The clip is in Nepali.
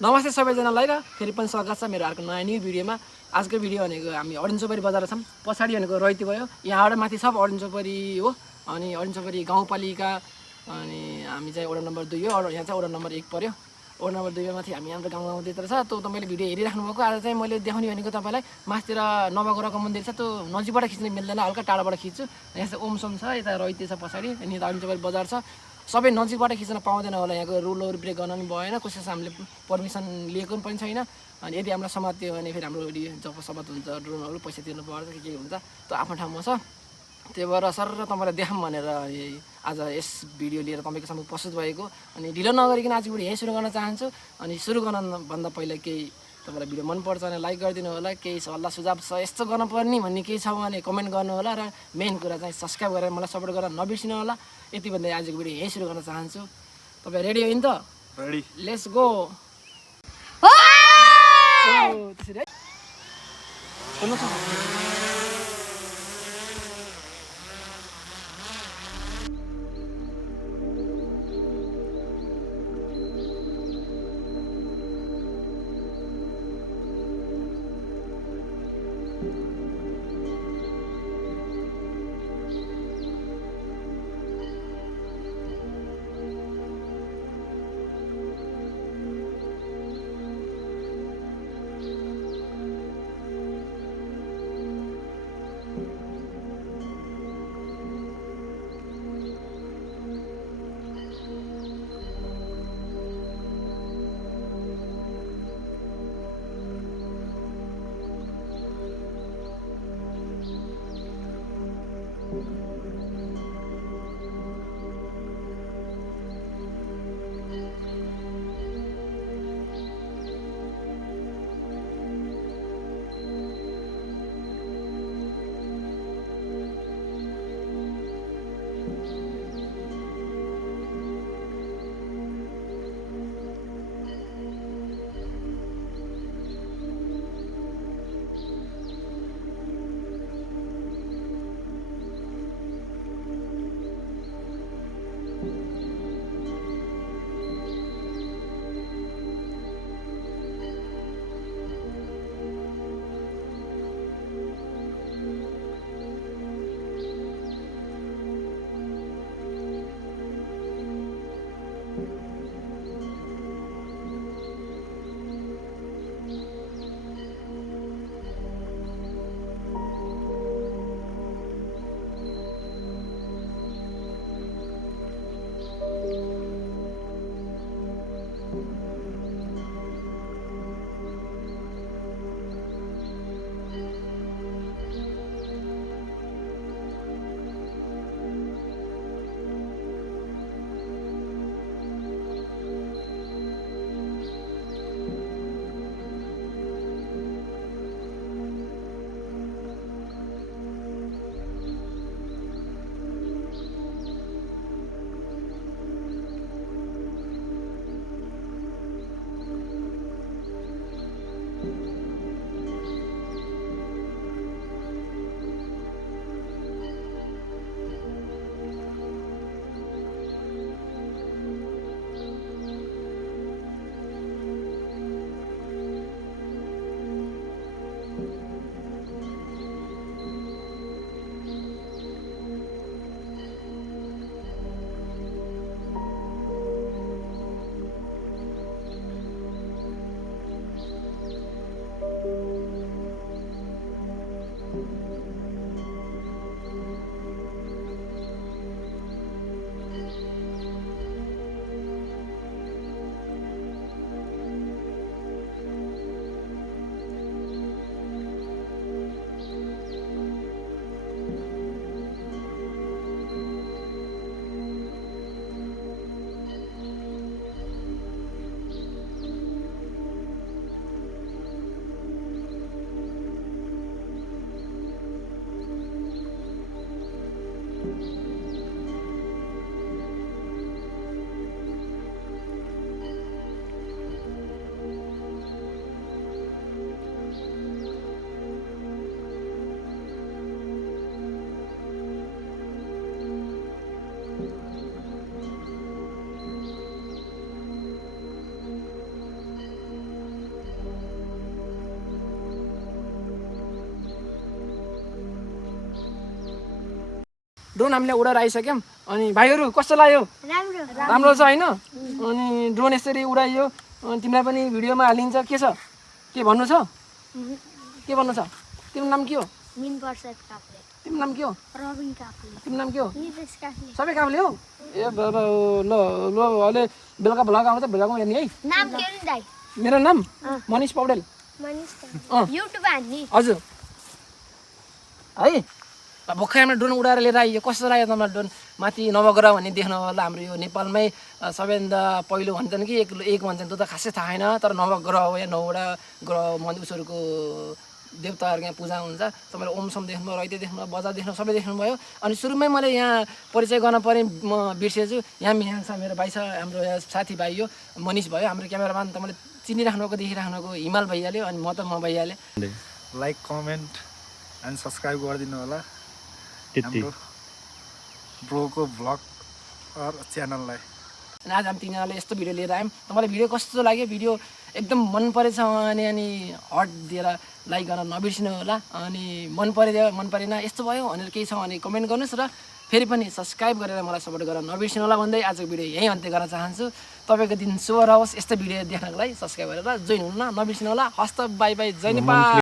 नमस्ते सबैजनालाई र फेरि पनि स्वागत छ मेरो अर्को नयाँ न्यू भिडियोमा। आजको भिडियो भनेको हामी अर्जुन चौपरी बजार छौँ। पछाडि भनेको रैती भयो, यहाँबाट माथि सब अर्जुन चौपरी हो। अनि अर्जुन चौपरी गाउँपालिका अनि हामी चाहिँ वडा नम्बर 2 हो। यहाँ चाहिँ वडा नम्बर 1 पर्यो। वडा नम्बर 2 माथि हामी हाम्रो गाउँ गाउँतिर छ। त्यो तपाईँले भिडियो हेरिराख्नु भएको। आज चाहिँ मैले देखाउने भनेको तपाईँलाई मास्तिर नवग्रहको मन्दिर छ। त्यो नजिकबाट खिच्न मिल्दैन, हल्का टाढाबाट खिच्छु। यहाँ चाहिँ ओमसोम छ, यता रैती छ पछाडि, अनि यता अर्जुन चौपरी बजार छ। सबै नजिकबाट खिच्न पाउँदैन होला, यहाँको रुलहरू ब्रेक गर्न पनि भएन, कसैसँग हामीले पर्मिसन लिएको पनि छैन। अनि यदि हामीलाई समात्यो भने फेरि हाम्रो जब समात हुन्छ ड्रोनहरू पैसा तिर्नु पर्छ के हुन्छ, त्यो आफ्नो ठाउँमा छ। त्यही भएर सर तपाईँलाई देखाऊँ भनेर आज यस भिडियो लिएर तपाईँको सामु प्रस्तुत भएको। अनि ढिलो नगरिकन आज भिडियो यहीँ सुरु गर्न चाहन्छु। अनि सुरु गर्नभन्दा पहिला केही तपाईँलाई भिडियो मनपर्छ भने लाइक गरिदिनु होला, केही सल्लाह सुझाव छ यस्तो गर्नुपर्ने भन्ने केही छ भने कमेन्ट गर्नु होला, र मेन कुरा चाहिँ सब्सक्राइब गरेर मलाई सपोर्ट गरेर नबिर्सिनु होला। यति भन्दै आजको भिडियो यहीँ सुरु गर्न चाहन्छु। तपाईँ रेडी हो नि त? रेडी। Let's go. त्यसरी है ड्रोन हामीले उडाएर आइसक्यौँ। अनि भाइहरू कस्तो लाग्यो? राम्रो छ होइन? अनि ड्रोन यसरी उडाइयो अनि तिमीलाई पनि भिडियोमा हालिन्छ। के छ, के भन्नु छ? के भन्नु छ? तिम्रो नाम के हो? तिम्रो नाम के हो? तिम्रो नाम के हो? सबै काफले हो? ए बाबा ल ल अहिले बेलुका भ्लग आउँछ, भ्लगमा हेर्ने है। मेरो नाम मनिष पौडेल। हजुर है। भर्खरै हामीले ड्रोन उडाएर लिएर आइयो। कस्तो लाग्यो तपाईँलाई ड्रोन? माथि नवग्रह भन्ने देख्नु होला। हाम्रो यो नेपालमै सबैभन्दा पहिलो भन्छन् कि एक भन्छन्, त्यो त खासै थाहा छैन। तर नवग्रह हो, यहाँ 9वटा ग्रह मन्दिरहरूको देवताहरूको यहाँ पूजा हुन्छ। तपाईँले ओमसम देख्नुभयो, रैते देख्नुभयो, बजार देख्नु, सबै देख्नुभयो। अनि सुरुमै मैले यहाँ परिचय गर्न पऱ्यो, म बिर्सेछु। यहाँ छ मेरो भाइ छ, हाम्रो यहाँ साथीभाइ यो मनिष भयो। हाम्रो क्यामेराम्यान तपाईँले चिनिराख्नुभएको, देखिराख्नुभएको हिमाल भइहाल्यो। अनि म भइहालेँ। लाइक, कमेन्ट एन्ड सब्सक्राइब गरिदिनु होला हाम्रो ब्रोको भ्लग च्यानललाई। अनि आज हामी तिनीहरूले यस्तो भिडियो लिएर आयौँ। तपाईँलाई भिडियो कस्तो लाग्यो? भिडियो एकदम मन परेछ भने अनि हट दिएर लाइक गर्न नबिर्सिनु होला। अनि मन परेन यस्तो भयो भनेर केही छ भने कमेन्ट गर्नुहोस् र फेरि पनि सब्सक्राइब गरेर मलाई सपोर्ट गर्न नबिर्सिनु होला भन्दै आजको भिडियो यहीँ अन्त्य गर्न चाहन्छु। तपाईँको दिन शुभ रहोस्। यस्तो भिडियो देख्नको लागि सब्सक्राइब गरेर जोइन हुन नबिर्सिनु होला। हस्त बाई बाई, जय नेपाल।